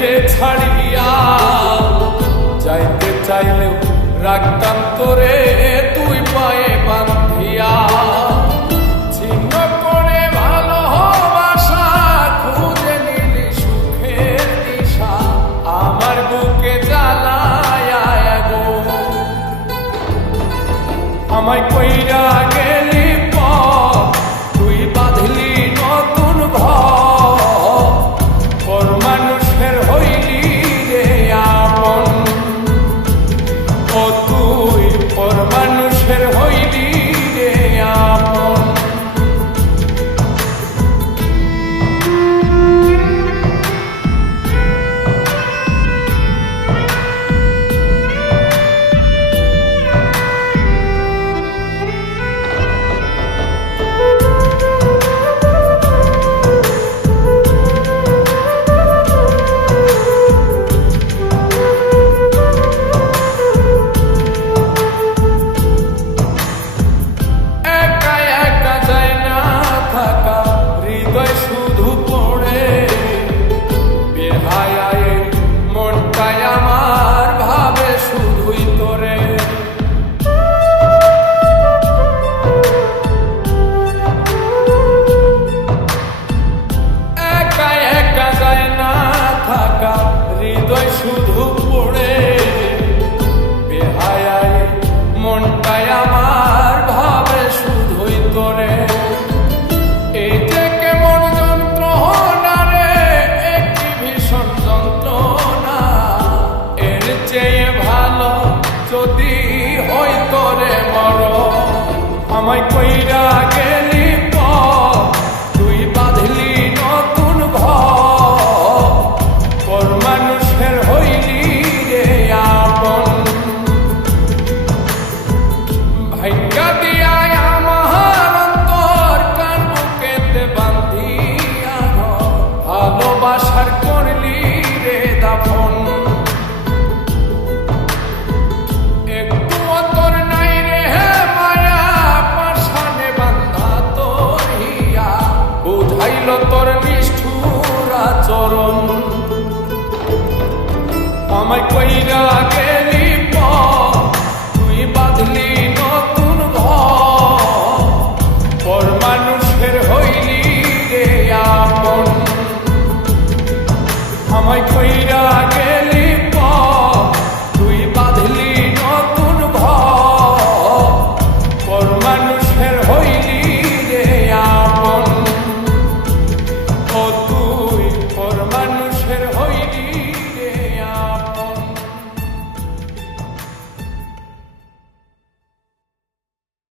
রে ছাড়িয়া যাইতে চাইলেও রাখতাম তোরে তুই পায়ে বান্ধিয়া। ছিন্ন করে ভালোবাসা খুঁজে নিলি সুখের দিশা, আমার বুকে জ্বালায় আগুন। আমায় কইরা গেলি পথ, তুই বাঁধলি নতুন ঘর, পর মানুষের হইলি রে আপন। ও তুই পর মানুষের হইলি রে আপন। হৃদয় শুধু পড়ে বেহায়ায় মনটাই আমার ভাবে শুধুই তোরে। এই যে কেমন যন্ত্রণা রে, একটি ভীষণ যন্ত্রণা, এর চেয়ে ভালো যদি হই তোরে মর। আমায় কইরা গেলি পথ, তুই বাঁধলি নতুন ঘর, পর মানুষের হইলি রে আপন। ভাগ্যা দিয়ায় আমার অন্তর কার বুকেতে বান্ধিয়া ঘর, ভালোবাসার করলি রে দাফন। একটু অন্তর নাই রে মায়া, পাশানে বান্ধা তোর হিয়া, বুঝাইল তোর নিষ্ঠুর আচরণ। আমায় কইরা গে